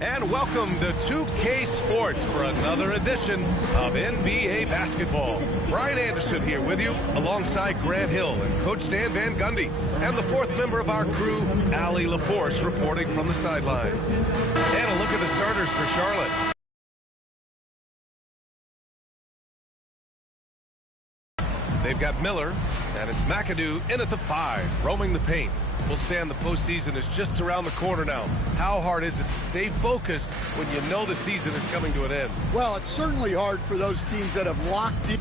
And welcome to 2K Sports for another edition of NBA basketball. Brian Anderson here with you, alongside Grant Hill and Coach Dan Van Gundy, and the fourth member of our crew, Allie LaForce, reporting from the sidelines. And a look at the starters for Charlotte. They've got Miller, and it's McAdoo in at the 5, roaming the paint. We'll stand the postseason is just around the corner now. How hard is it to stay focused when you know the season is coming to an end? Well, it's certainly hard for those teams that have locked in.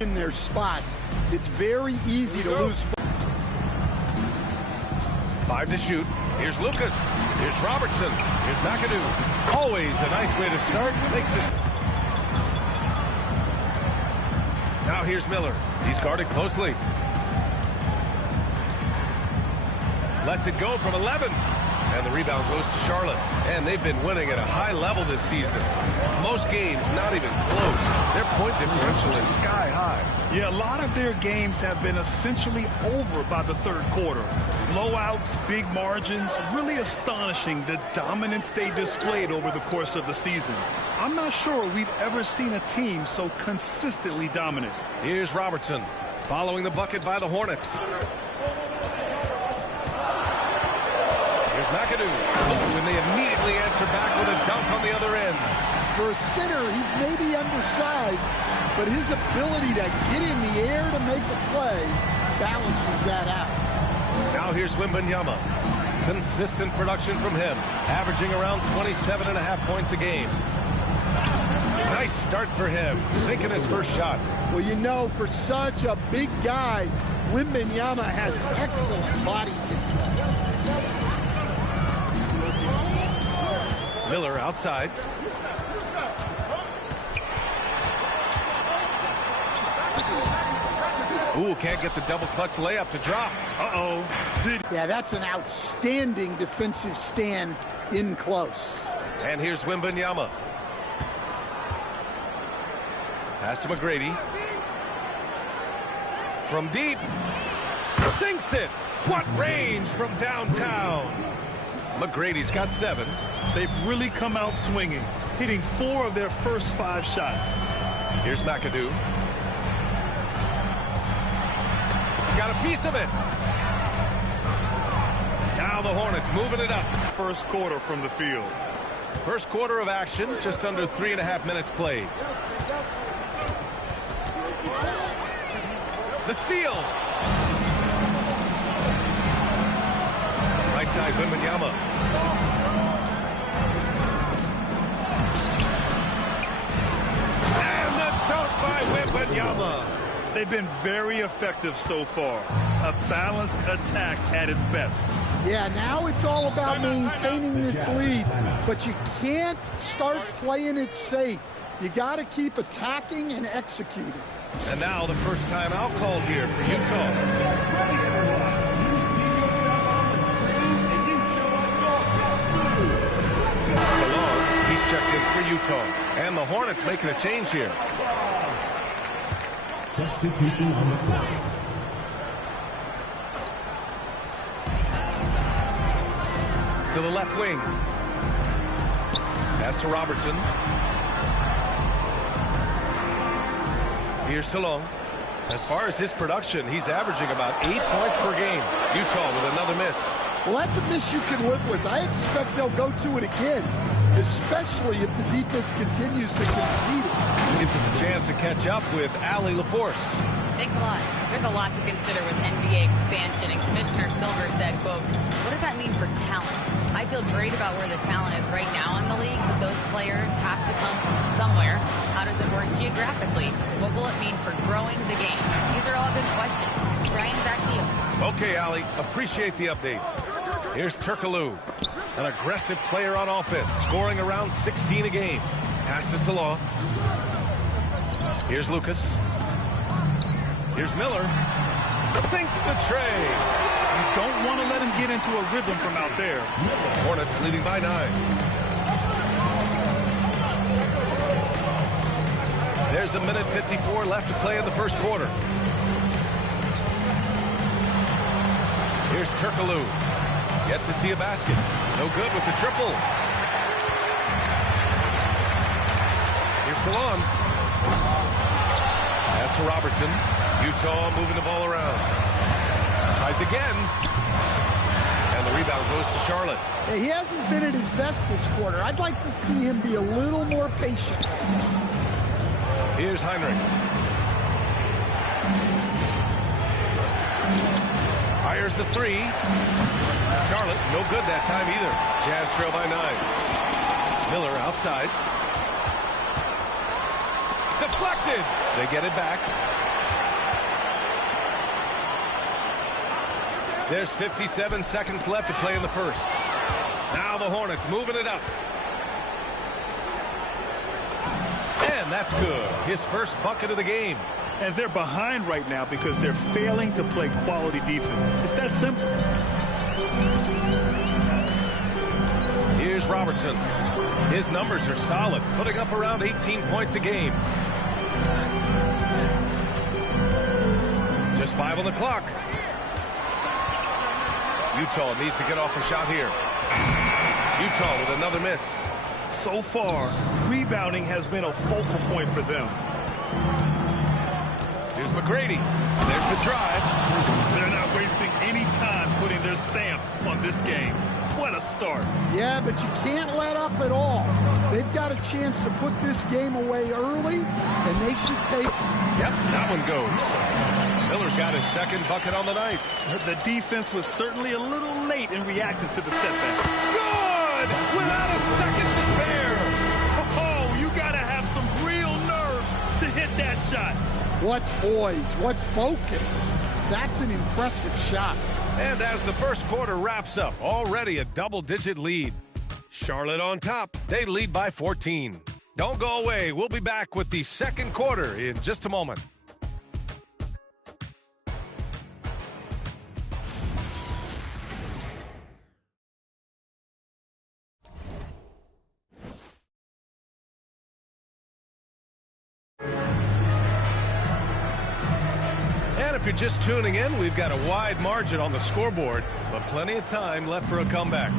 In their spots, it's very easy to lose. 5 to shoot. Here's Lucas. Here's Robertson. Here's McAdoo. Always a nice way to start. Makes it. Now here's Miller. He's guarded closely. Lets it go from 11. And the rebound goes to Charlotte. And they've been winning at a high level this season. Most games not even close. Their point differential is sky high. Yeah, a lot of their games have been essentially over by the third quarter. Blowouts, big margins, really astonishing the dominance they displayed over the course of the season. I'm not sure we've ever seen a team so consistently dominant. Here's Robertson, following the bucket by the Hornets. Here's McAdoo. Oh, and they immediately answer back with a dunk on the other end. For a center, he's maybe undersized, but his ability to get in the air to make a play balances that out. Now here's Wemby. Consistent production from him, averaging around 27.5 points a game. Nice start for him, sinking his first shot. Well, you know, for such a big guy, Wemby has excellent body control. Miller outside. Ooh, can't get the double clutch layup to drop. Uh-oh. Yeah, that's an outstanding defensive stand in close. And here's Wemby. Pass to McGrady. From deep. Sinks it. What range from downtown. McGrady's got 7. They've really come out swinging, hitting 4 of their first 5 shots. Here's McAdoo. Got a piece of it. Now the Hornets moving it up. First quarter from the field. First quarter of action, just under 3.5 minutes played. The steal. Right side, Wemby. And the dunk by Wemby. They've been very effective so far. A balanced attack at its best. Yeah, now it's all about maintaining this lead, but you can't start playing it safe. You got to keep attacking and executing. And now the first timeout called here for Utah. He's checked in for Utah. And the Hornets making a change here. Substitution on the court. To the left wing. Pass to Robertson. Here's Salong. As far as his production, he's averaging about 8 points per game. Utah with another miss. Well, that's a miss you can live with. I expect they'll go to it again, especially if the defense continues to concede it. Gives us a chance to catch up with Allie LaForce. Thanks a lot. There's a lot to consider with NBA expansion, and Commissioner Silver said, quote, what does that mean for talent? I feel great about where the talent is right now in the league, but those players have to come from somewhere. How does it work geographically? What will it mean for growing the game? These are all good questions. Brian, back to you. Okay, Allie, appreciate the update. Here's Turkoglu, an aggressive player on offense, scoring around 16 a game. Pass to Salah. Here's Lucas. Here's Miller. Sinks the tray. You don't want to let him get into a rhythm from out there. Hornets leading by 9. There's a minute 54 left to play in the first quarter. Here's Turkoglu. Yet to see a basket. No good with the triple. Here's Salon. Pass to Robertson. Utah moving the ball around. Tries again. And the rebound goes to Charlotte. Yeah, he hasn't been at his best this quarter. I'd like to see him be a little more patient. Here's Heinrich. Fires the three. Charlotte, no good that time either. Jazz trail by 9. Miller outside. Deflected. They get it back. There's 57 seconds left to play in the first. Now the Hornets moving it up. And that's good. His first bucket of the game. And they're behind right now because they're failing to play quality defense. It's that simple. Here's Robertson. His numbers are solid, putting up around 18 points a game. Just 5 on the clock. Utah needs to get off a shot here. Utah with another miss. So far, rebounding has been a focal point for them. Here's McGrady. There's the drive. They're not wasting any time putting their stamp on this game. What a start. Yeah, but you can't let up at all. They've got a chance to put this game away early, and they should take it. Yep, that one goes. Miller's got his second bucket on the night. The defense was certainly a little late in reacting to the step back. Good! Without a second to spare. Oh, you got to have some real nerve to hit that shot. What poise, what focus. That's an impressive shot. And as the first quarter wraps up, already a double-digit lead. Charlotte on top. They lead by 14. Don't go away. We'll be back with the second quarter in just a moment. And if you're just tuning in, we've got a wide margin on the scoreboard, but plenty of time left for a comeback.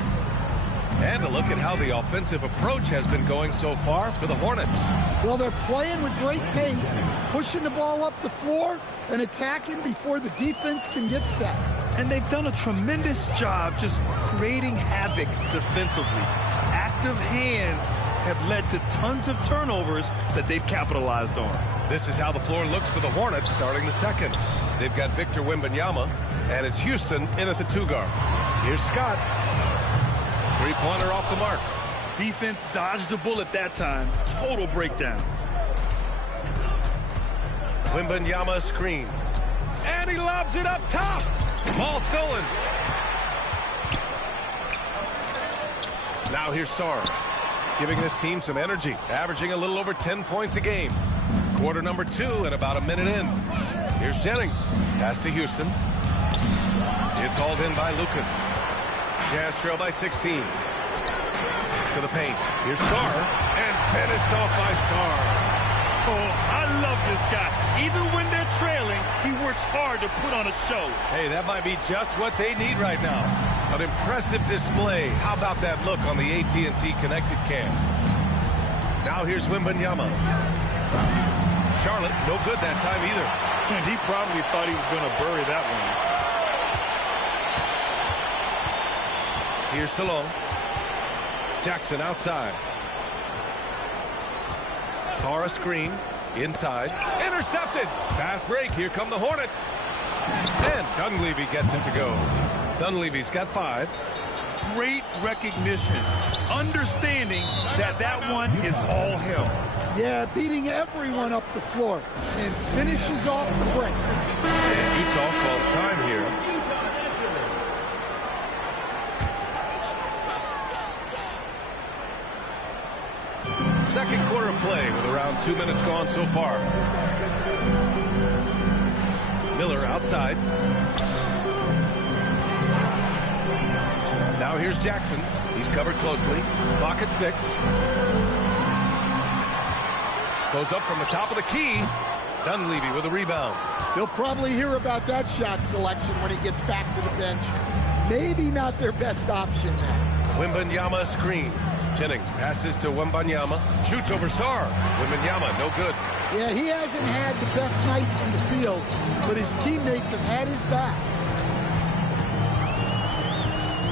And a look at how the offensive approach has been going so far for the Hornets. Well, they're playing with great pace, pushing the ball up the floor and attacking before the defense can get set. And they've done a tremendous job just creating havoc defensively. Active hands have led to tons of turnovers that they've capitalized on. This is how the floor looks for the Hornets starting the second. They've got Victor Wembanyama, and it's Houston in at the 2-guard. Here's Scott. Three-pointer off the mark. Defense dodged a bullet that time. Total breakdown. Wembanyama screen. And he lobs it up top. Ball stolen. Now here's Sarr, giving this team some energy, averaging a little over 10 points a game. Quarter number 2 and about a minute in. Here's Jennings. Pass to Houston. It's hauled in by Lucas. Jazz trail by 16. To the paint. Here's Sarr. And finished off by Sarr. Oh, I love this guy. Even when they're trailing, he works hard to put on a show. Hey, that might be just what they need right now. An impressive display. How about that look on the AT&T connected cam? Now here's Wembanyama. Charlotte, no good that time either. And he probably thought he was going to bury that one. Here's Salon. Jackson outside. Sarr a screen. Inside. Intercepted. Fast break. Here come the Hornets. And Dunleavy gets it to go. Dunleavy's got 5. Great recognition. Understanding that that one is all hell. Yeah, beating everyone up the floor and finishes off the break. And Utah calls time here. Second quarter of play with around 2 minutes gone so far. Miller outside. Now here's Jackson. He's covered closely. Clock at 6. Goes up from the top of the key. Dunleavy with a rebound. He'll probably hear about that shot selection when he gets back to the bench. Maybe not their best option now. Wembanyama screen. Jennings passes to Wembanyama. Shoots over Sarr. Wembanyama, no good. Yeah, he hasn't had the best night in the field, but his teammates have had his back.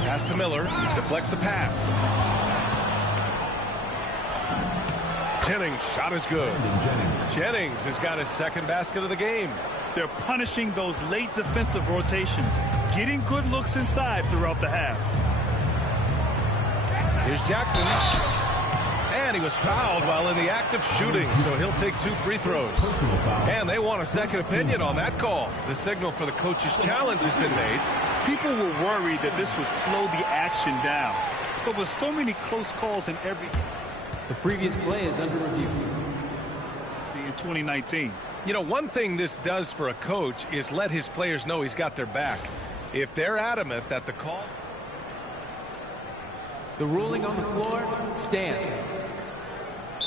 Pass to Miller. Deflects the pass. Jennings, shot is good. Jennings has got his second basket of the game. They're punishing those late defensive rotations, getting good looks inside throughout the half. Here's Jackson. And he was fouled while in the act of shooting, so he'll take 2 free throws. And they want a second opinion on that call. The signal for the coach's challenge has been made. People were worried that this would slow the action down. But with so many close calls in every... The previous play is under review. See, in 2019. You know, one thing this does for a coach is let his players know he's got their back. If they're adamant that the call... The ruling on the floor stands.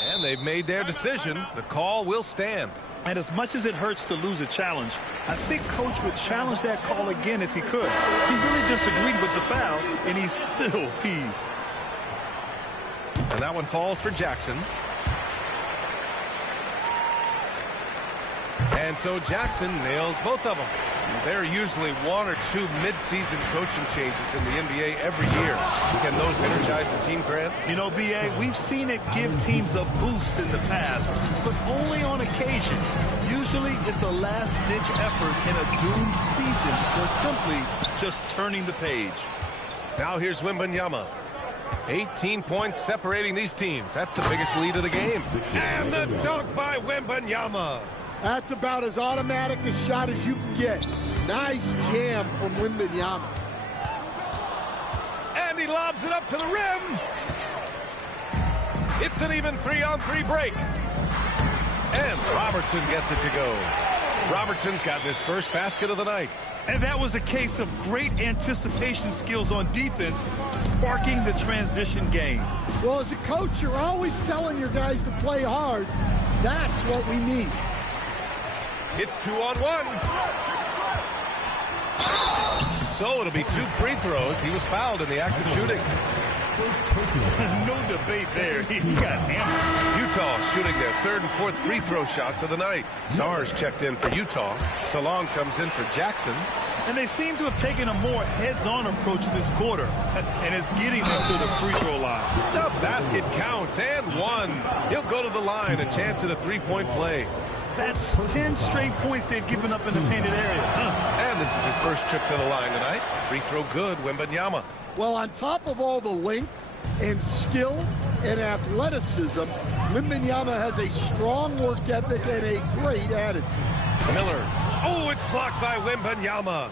And they've made their decision. The call will stand. And as much as it hurts to lose a challenge, I think Coach would challenge that call again if he could. He really disagreed with the foul, and he's still peeved. And that one falls for Jackson. And so Jackson nails both of them. There are usually 1 or 2 mid-season coaching changes in the NBA every year. Can those energize the team, Grant? You know, B.A., we've seen it give teams a boost in the past, but only on occasion. Usually it's a last-ditch effort in a doomed season or simply just turning the page. Now here's Wembanyama. 18 points separating these teams. That's the biggest lead of the game. And the dunk by Wembanyama. That's about as automatic a shot as you can get. Nice jam from Wembanyama. And he lobs it up to the rim. It's an even 3-on-3 break. And Robertson gets it to go. Robertson's gotten his first basket of the night. And that was a case of great anticipation skills on defense, sparking the transition game. Well, as a coach, you're always telling your guys to play hard. That's what we need. It's 2-on-1. So it'll be 2 free throws. He was fouled in the act of shooting. No debate there. He got hammered. Utah shooting their 3rd and 4th free throw shots of the night. Sarr's checked in for Utah. Salong comes in for Jackson. And they seem to have taken a more heads-on approach this quarter, and it's getting them to the free throw line. The basket counts, and 1. He'll go to the line, a chance at a 3-point play. That's 10 straight points they've given up in the painted area. And this is his first trip to the line tonight. Free throw good, Wembanyama. Well, on top of all the length and skill and athleticism, Wembanyama has a strong work ethic and a great attitude. Miller. Oh, it's blocked by Wembanyama.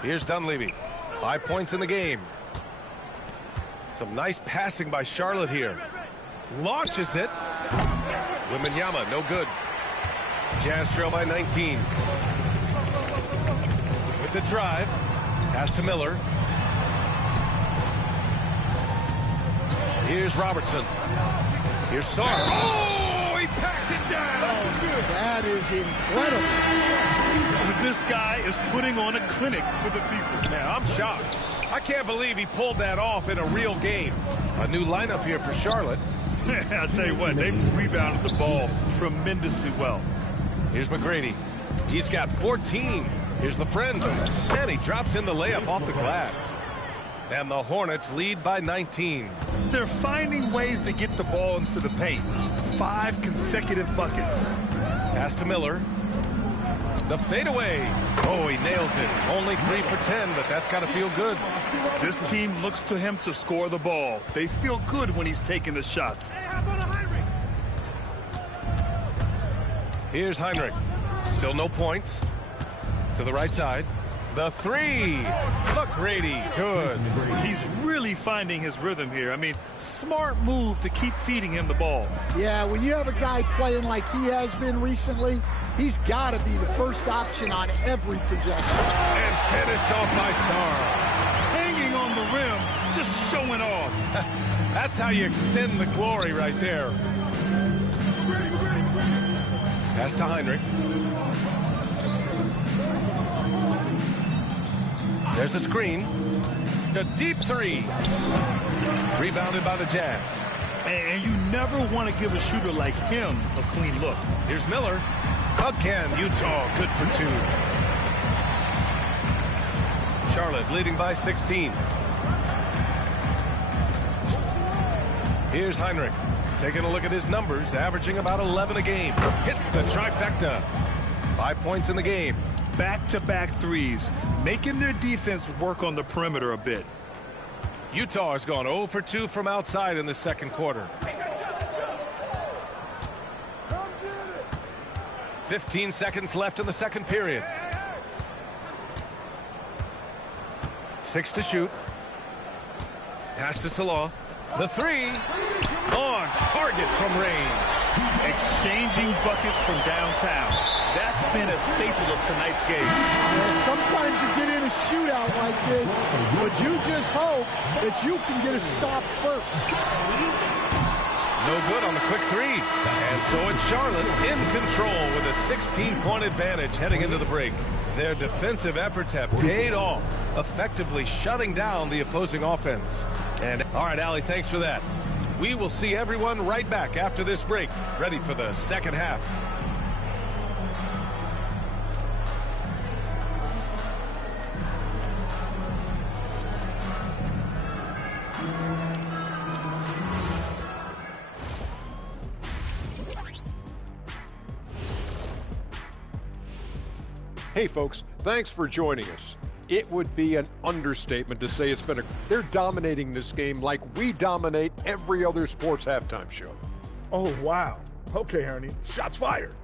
Here's Dunleavy. 5 points in the game. Some nice passing by Charlotte here. Launches it. Wembanyama, no good. Jazz trail by 19. With the drive. Pass to Miller. Here's Robertson. Here's Sarr. Oh, he packs it down. That is incredible. This guy is putting on a clinic for the people. Man, I'm shocked. I can't believe he pulled that off in a real game. A new lineup here for Charlotte. I'll tell you what, they've rebounded the ball tremendously well. Here's McGrady. He's got 14. Here's the friend. And he drops in the layup off the glass. And the Hornets lead by 19. They're finding ways to get the ball into the paint. 5 consecutive buckets. Pass to Miller. The fadeaway. Oh, he nails it. Only 3 for 10, but that's got to feel good. This team looks to him to score the ball. They feel good when he's taking the shots. Here's Heinrich. Still no points. To the right side. The three. McGrady, good. He's really finding his rhythm here. I mean, smart move to keep feeding him the ball. Yeah, when you have a guy playing like he has been recently, he's got to be the first option on every possession. And finished off by Sarr. Hanging on the rim, just showing off. That's how you extend the glory right there. Pass to Heinrich. There's a screen. A deep three. Rebounded by the Jazz. And you never want to give a shooter like him a clean look. Here's Miller. Again, Utah good for two. Charlotte leading by 16. Here's Heinrich. Taking a look at his numbers, averaging about 11 a game. Hits the trifecta. 5 points in the game. Back-to-back threes, making their defense work on the perimeter a bit. Utah has gone 0 for 2 from outside in the second quarter. 15 seconds left in the second period. 6 to shoot. Pass to Salah. The three. On target from range. Exchanging buckets from downtown. That's been a staple of tonight's game. Well, sometimes you get in a shootout like this, but you just hope that you can get a stop first. No good on the quick three. And so it's Charlotte in control with a 16-point advantage heading into the break. Their defensive efforts have paid off, effectively shutting down the opposing offense. And all right, Allie, thanks for that. We will see everyone right back after this break, ready for the second half. Hey folks, thanks for joining us. It would be an understatement to say they're dominating this game like we dominate every other sports halftime show. Oh, wow. Okay, Ernie, shots fired.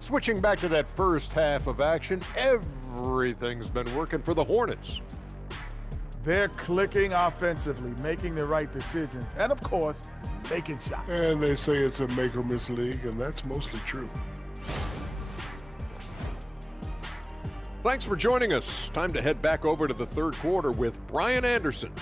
Switching back to that first half of action, everything's been working for the Hornets. They're clicking offensively, making the right decisions, and of course, making shots. And they say it's a make or miss league, and that's mostly true. Thanks for joining us. Time to head back over to the third quarter with Brian Anderson.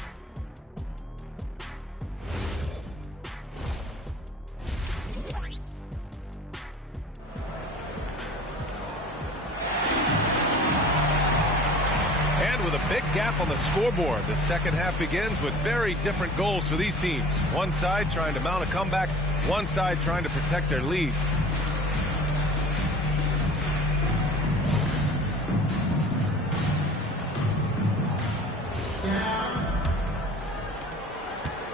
And with a big gap on the scoreboard, the second half begins with very different goals for these teams. One side trying to mount a comeback, one side trying to protect their lead.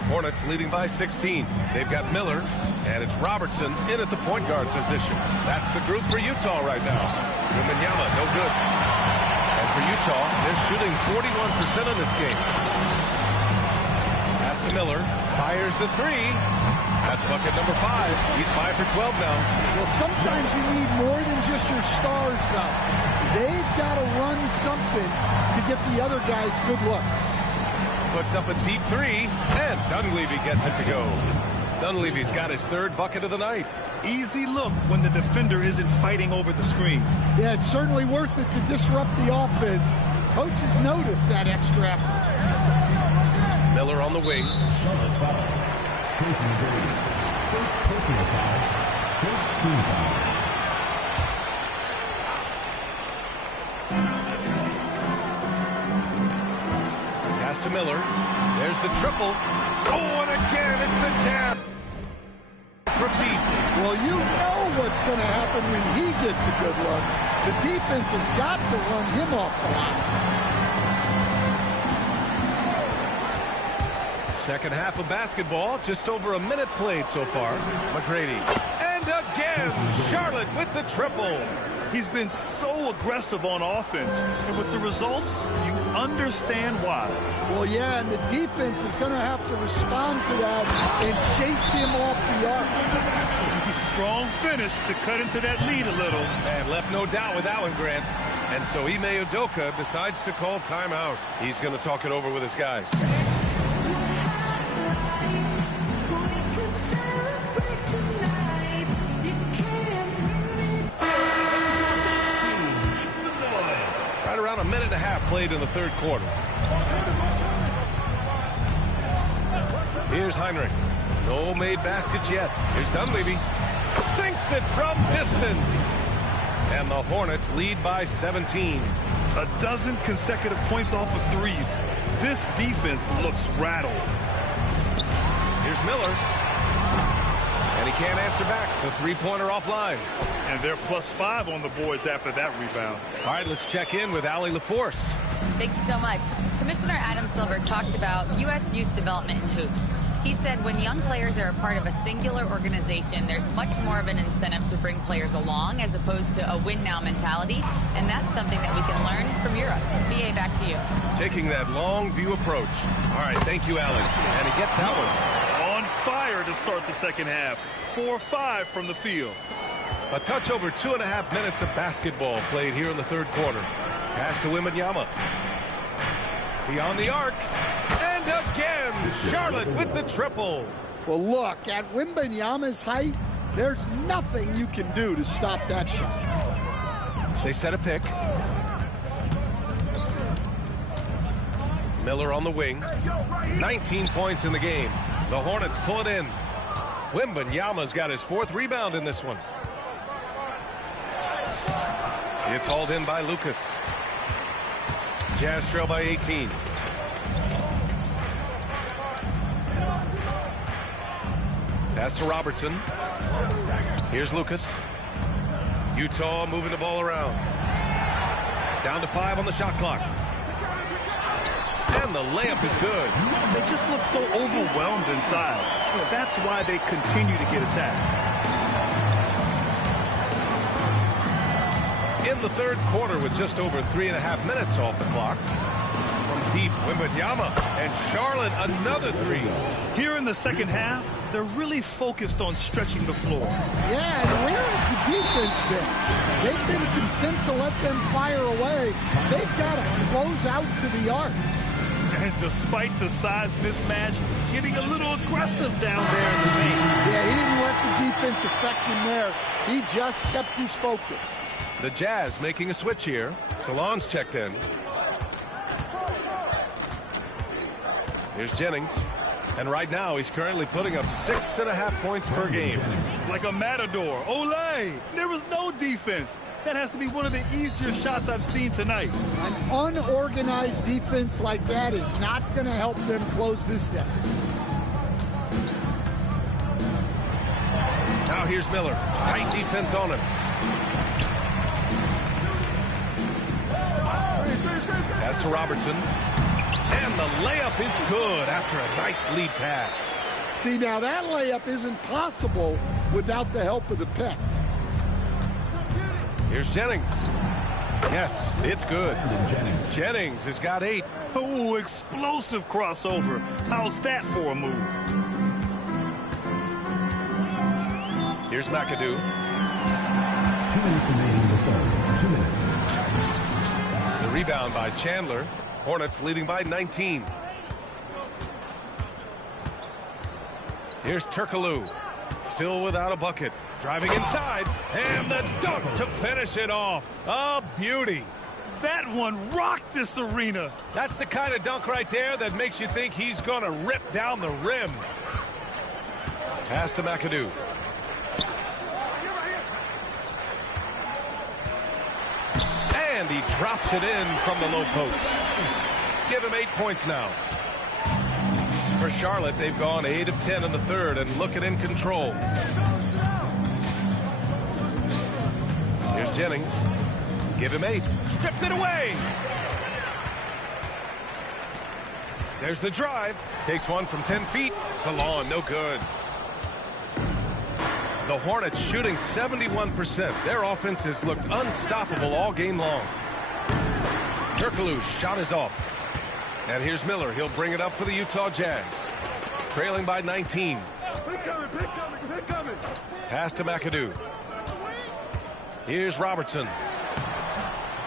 Hornets leading by 16. They've got Miller, and it's Robertson in at the point guard position. That's the group for Utah right now. Wemby, no good. And for Utah, they're shooting 41% in this game. Pass to Miller, fires the three. That's bucket number 5. He's 5 for 12 now. Well, sometimes you need more than just your stars, though. They've got to run something to get the other guys good looks. Puts up a deep three, and Dunleavy gets it to go. Dunleavy's got his third bucket of the night. Easy look when the defender isn't fighting over the screen. Yeah, it's certainly worth it to disrupt the offense. Coaches notice that extra effort. Miller on the wing. Charlotte foul. Tracy Brady. First personal foul. First team foul. Pass to Miller. There's the triple. Oh, and again, it's the jab. Repeat. Well, you know what's going to happen when he gets a good look. The defense has got to run him off the line. Second half of basketball, just over a minute played so far. McGrady. And again, Charlotte with the triple. He's been so aggressive on offense, and with the results, you understand why. Well, yeah, and the defense is going to have to respond to that and chase him off the arc. Strong finish to cut into that lead a little. And left no doubt with that one, Grant. And so Ime Udoka decides to call timeout. He's going to talk it over with his guys. Right around a minute and a half played in the third quarter. Here's Heinrich. No made baskets yet. Here's Dunleavy. Sinks it from distance. And the Hornets lead by 17. A dozen consecutive points off of threes. This defense looks rattled. Here's Miller. And he can't answer back. The three-pointer offline. And they're +5 on the boards after that rebound. All right, let's check in with Allie LaForce. Thank you so much. Commissioner Adam Silver talked about U.S. youth development in hoops. He said when young players are a part of a singular organization, there's much more of an incentive to bring players along as opposed to a win-now mentality, and that's something that we can learn from Europe. B.A., back to you. Taking that long view approach. All right, thank you, Allie. And he gets that one. On fire to start the second half. 4-5 from the field. A touch over 2.5 minutes of basketball played here in the third quarter. Pass to Wemby. Beyond the arc. And again, Charlotte with the triple. Well, look, at Wembanyama's height, there's nothing you can do to stop that shot. They set a pick. Miller on the wing. 19 points in the game. The Hornets pull it in. Wembanyama's got his 4th rebound in this one. It's hauled in by Lucas. Jazz trail by 18. Pass to Robertson. Here's Lucas. Utah moving the ball around. Down to 5 on the shot clock. And the layup is good. They just look so overwhelmed inside. That's why they continue to get attacked. In the third quarter with just over 3.5 minutes off the clock. From deep, Wembanyama, and Charlotte another 3. Here in the second half, they're really focused on stretching the floor. Yeah, and where has the defense been? They've been content to let them fire away. They've got to close out to the arc. And despite the size mismatch, getting a little aggressive down there in the paint. Yeah, he didn't let the defense affect him there. He just kept his focus. The Jazz making a switch here. Salon's checked in. Here's Jennings. And right now, he's currently putting up 6.5 points per game. Like a matador. Olay! There was no defense. That has to be one of the easier shots I've seen tonight. An unorganized defense like that is not going to help them close this deficit. Now here's Miller. Tight defense on him. Pass to Robertson. And the layup is good after a nice lead pass. See, now that layup isn't possible without the help of the pick. Here's Jennings. Yes, it's good. Jennings has got 8. Oh, explosive crossover. How's that for a move? Here's McAdoo. 2 minutes remaining in the third. 2 minutes. The rebound by Chandler. Hornets leading by 19. Here's Turkoglu. Still without a bucket. Driving inside. And the dunk to finish it off. A beauty. That one rocked this arena. That's the kind of dunk right there that makes you think he's going to rip down the rim. Pass to McAdoo. And he drops it in from the low post. Give him 8 points now. For Charlotte, they've gone 8 of 10 in the third and looking in control. Here's Jennings. Give him 8. Stripped it away. There's the drive. Takes one from 10 feet. Salon, no good. The Hornets shooting 71%. Their offense has looked unstoppable all game long. Turkoglu's shot is off. And here's Miller. He'll bring it up for the Utah Jazz. Trailing by 19. Pass to McAdoo. Here's Robertson.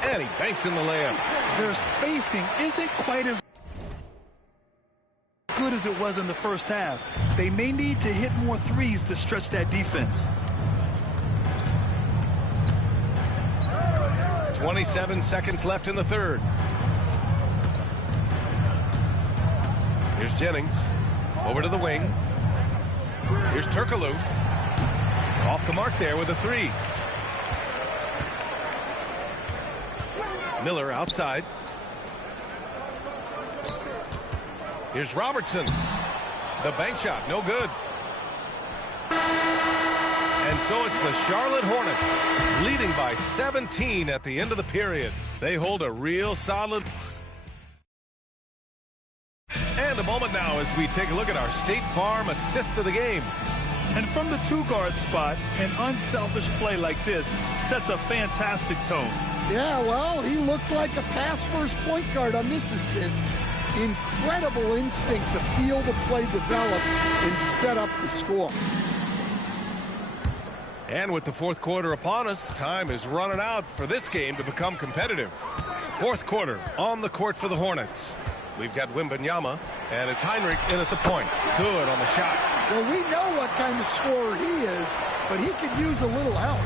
And he banks in the layup. Their spacing isn't quite as good as it was in the first half. They may need to hit more threes to stretch that defense. 27 seconds left in the third. Here's Jennings. Over to the wing. Here's Turkoglu. Off the mark there with a three. Miller outside. Here's Robertson. The bank shot, no good. And so it's the Charlotte Hornets leading by 17 at the end of the period. They hold a real solid. And a moment now as we take a look at our State Farm assist of the game. And from the two-guard spot, an unselfish play like this sets a fantastic tone. Yeah, well, he looked like a pass-first point guard on this assist. Incredible instinct to feel the play develop and set up the score. And with the fourth quarter upon us, time is running out for this game to become competitive. Fourth quarter on the court for the Hornets. We've got Wembanyama, and it's Heinrich in at the point. Good on the shot. Well, we know what kind of scorer he is, but he could use a little help.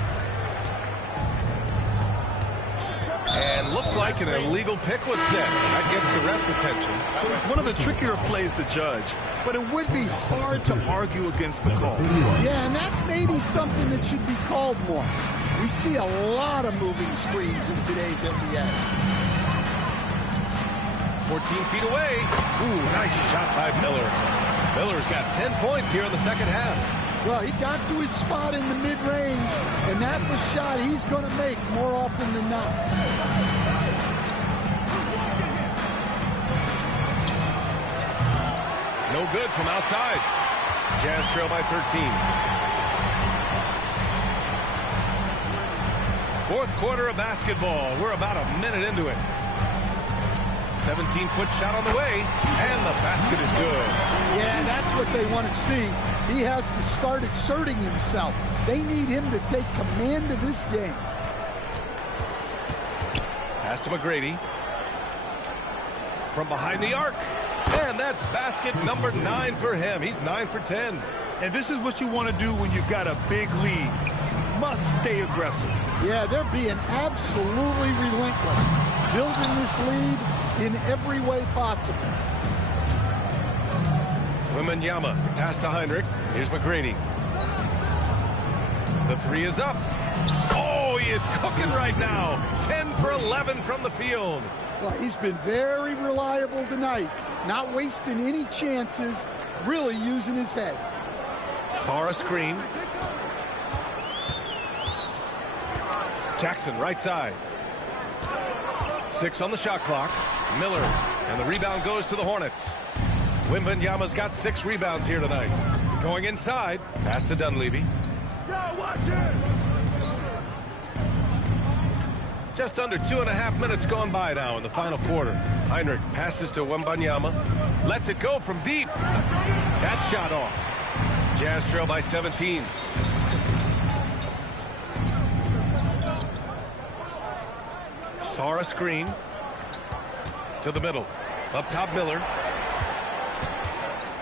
And looks like an illegal pick was set. That gets the ref's attention. It's one of the trickier plays to judge, but it would be hard to argue against the call. Yeah, and that's maybe something that should be called more. We see a lot of moving screens in today's NBA. 14 feet away. Ooh, nice shot by Miller. Miller's got 10 points here in the second half. Well, he got to his spot in the mid-range, and that's a shot he's going to make more often than not. No good from outside. Jazz trail by 13. Fourth quarter of basketball. We're about a minute into it. 17-foot shot on the way, and the basket is good. Yeah, that's what they want to see. He has to start asserting himself. They need him to take command of this game. Pass to McGrady. From behind the arc. And that's basket number 9 for him. He's 9 for 10. And this is what you want to do when you've got a big lead. Must stay aggressive. Yeah, they're being absolutely relentless. Building this lead in every way possible. Wembanyama, pass to Heinrich. Here's McGrady. The three is up. Oh, he is cooking right now. 10 for 11 from the field. Well, he's been very reliable tonight. Not wasting any chances, really using his head. Saw a screen. Jackson, right side. 6 on the shot clock. Miller, and the rebound goes to the Hornets. Wembanyama's got 6 rebounds here tonight. Going inside, pass to Dunleavy. Watch it! Just under 2.5 minutes gone by now in the final quarter. Heinrich passes to Wembanyama. Lets it go from deep. That shot off. Jazz trail by 17. Saw a screen. To the middle. Up top, Miller.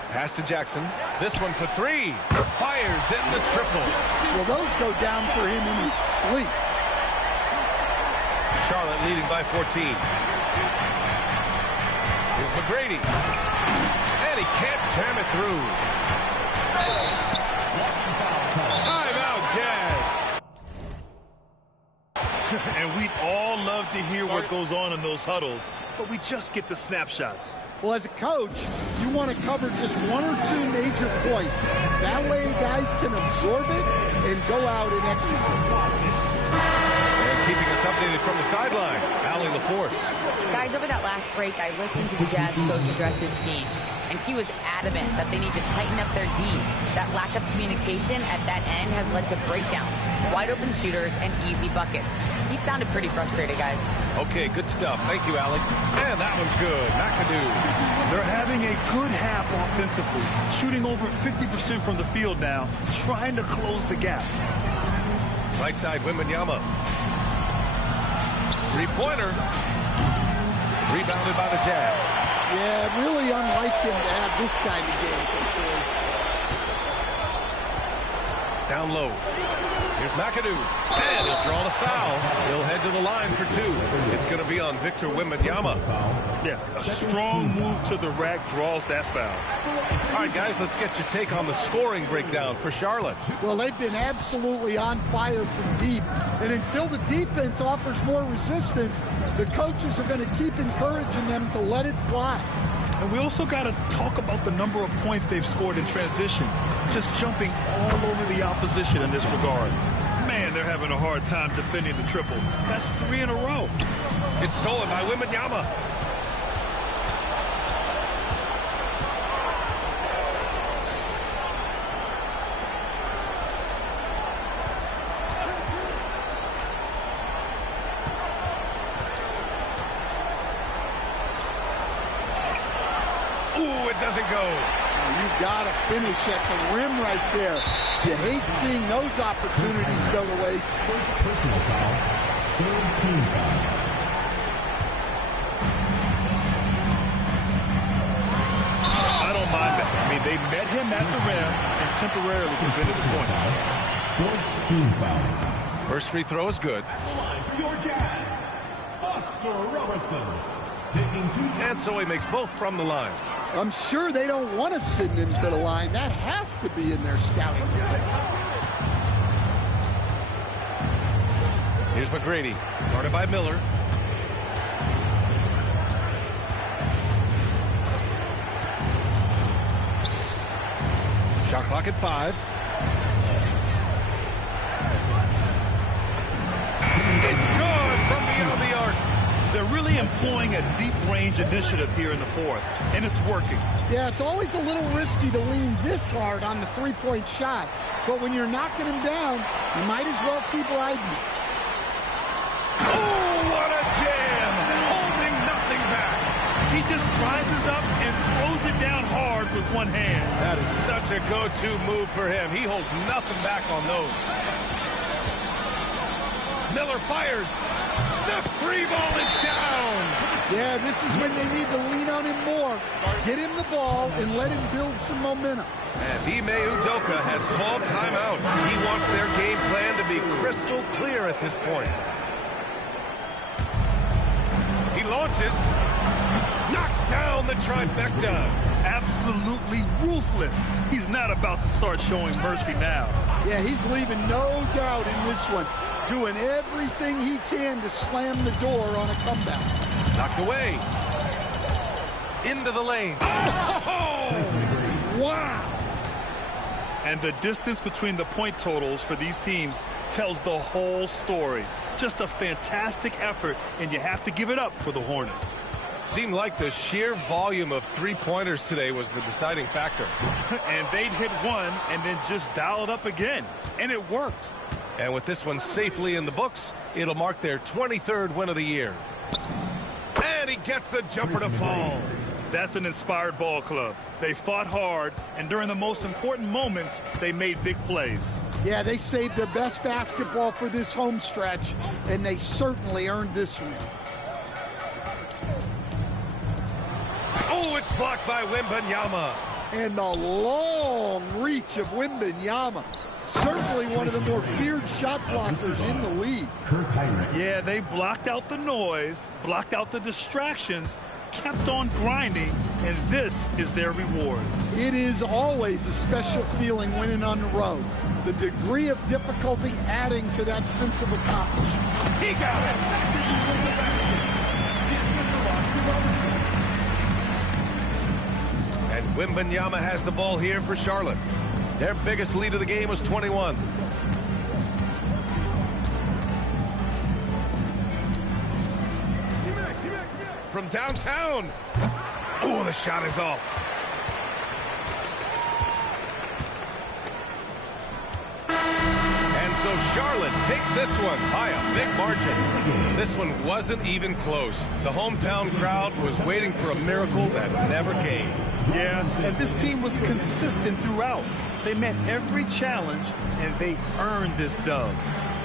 Pass to Jackson. This one for 3. Fires in the triple. Well, those go down for him in his sleep. Charlotte leading by 14. Here's McGrady. And he can't jam it through. Timeout, Jazz. And we'd all love to hear what goes on in those huddles, but we just get the snapshots. Well, as a coach, you want to cover just 1 or 2 major points. That way guys can absorb it and go out and execute. And keeping us updated from the sideline, Allie LaForce. Guys, over that last break, I listened to the Jazz coach address his team, and he was adamant that they need to tighten up their D. That lack of communication at that end has led to breakdowns, wide open shooters, and easy buckets. He sounded pretty frustrated, guys. Okay, good stuff. Thank you, Alec. And that one's good. McAdoo. They're having a good half offensively, shooting over 50% from the field now, trying to close the gap. Right side, Wembanyama. Three-pointer. Rebounded by the Jazz. Yeah, really unlike him to have this kind of game for Philly. Down low. Here's McAdoo. And he'll draw the foul. He'll head to the line for two. It's going to be on Victor Wembanyama. Yeah, a strong move to the rack draws that foul. All right, guys, let's get your take on the scoring breakdown for Charlotte. Well, they've been absolutely on fire from deep. And until the defense offers more resistance, the coaches are going to keep encouraging them to let it fly. And we also got to talk about the number of points they've scored in transition, just jumping all over the opposition in this regard. Man, they're having a hard time defending the triple. That's 3 in a row. It's stolen by Wembanyama. Ooh, it doesn't go. You got to finish at the rim right there. You hate seeing those opportunities go to waste. First personal foul. Third team foul. I don't mind that. I mean, they met him at the rim and temporarily prevented the point. Fourth team foul. First free throw is good. Line for your Jazz, Oscar Robertson. Taking two. And so he makes both from the line. I'm sure they don't want to send him to the line. That has to be in their scouting. Here's McGrady, guarded by Miller. Shot clock at 5. It's good from beyond the arc. They're really employing a deep range initiative here in the fourth, and it's working. Yeah, it's always a little risky to lean this hard on the three-point shot, but when you're knocking him down, you might as well keep riding it. Oh, what a jam! Holding nothing back. He just rises up and throws it down hard with one hand. That is such a go-to move for him. He holds nothing back on those. Miller fires. The free ball is down. Yeah, this is when they need to lean on him more. Get him the ball and let him build some momentum. And Ime Udoka has called timeout. He wants their game plan to be crystal clear at this point. He launches. Knocks down the trifecta. Absolutely ruthless. He's not about to start showing mercy now. Yeah, he's leaving no doubt in this one. Doing everything he can to slam the door on a comeback. Knocked away. Into the lane. Oh! Wow! And the distance between the point totals for these teams tells the whole story. Just a fantastic effort, and you have to give it up for the Hornets. Seemed like the sheer volume of three-pointers today was the deciding factor. And they'd hit one and then just dial it up again. And it worked. And with this one safely in the books, it'll mark their 23rd win of the year. And he gets the jumper to fall. That's an inspired ball club. They fought hard, and during the most important moments, they made big plays. Yeah, they saved their best basketball for this home stretch, and they certainly earned this one. Oh, it's blocked by Wembanyama. And the long reach of Wembanyama. Certainly one of the more feared shot blockers in the league. Yeah, they blocked out the noise, blocked out the distractions, kept on grinding, and this is their reward. It is always a special feeling winning on the road. The degree of difficulty adding to that sense of accomplishment. He got it! And Wembanyama has the ball here for Charlotte. Their biggest lead of the game was 21. From downtown. Oh, the shot is off. And so Charlotte takes this one by a big margin. This one wasn't even close. The hometown crowd was waiting for a miracle that never came. Yeah, and this team was consistent throughout. They met every challenge, and they earned this dub.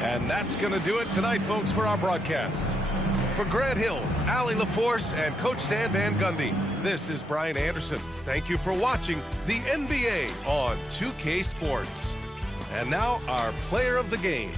And that's going to do it tonight, folks, for our broadcast. For Grant Hill, Allie LaForce, and Coach Stan Van Gundy, this is Brian Anderson. Thank you for watching the NBA on 2K Sports. And now our player of the game.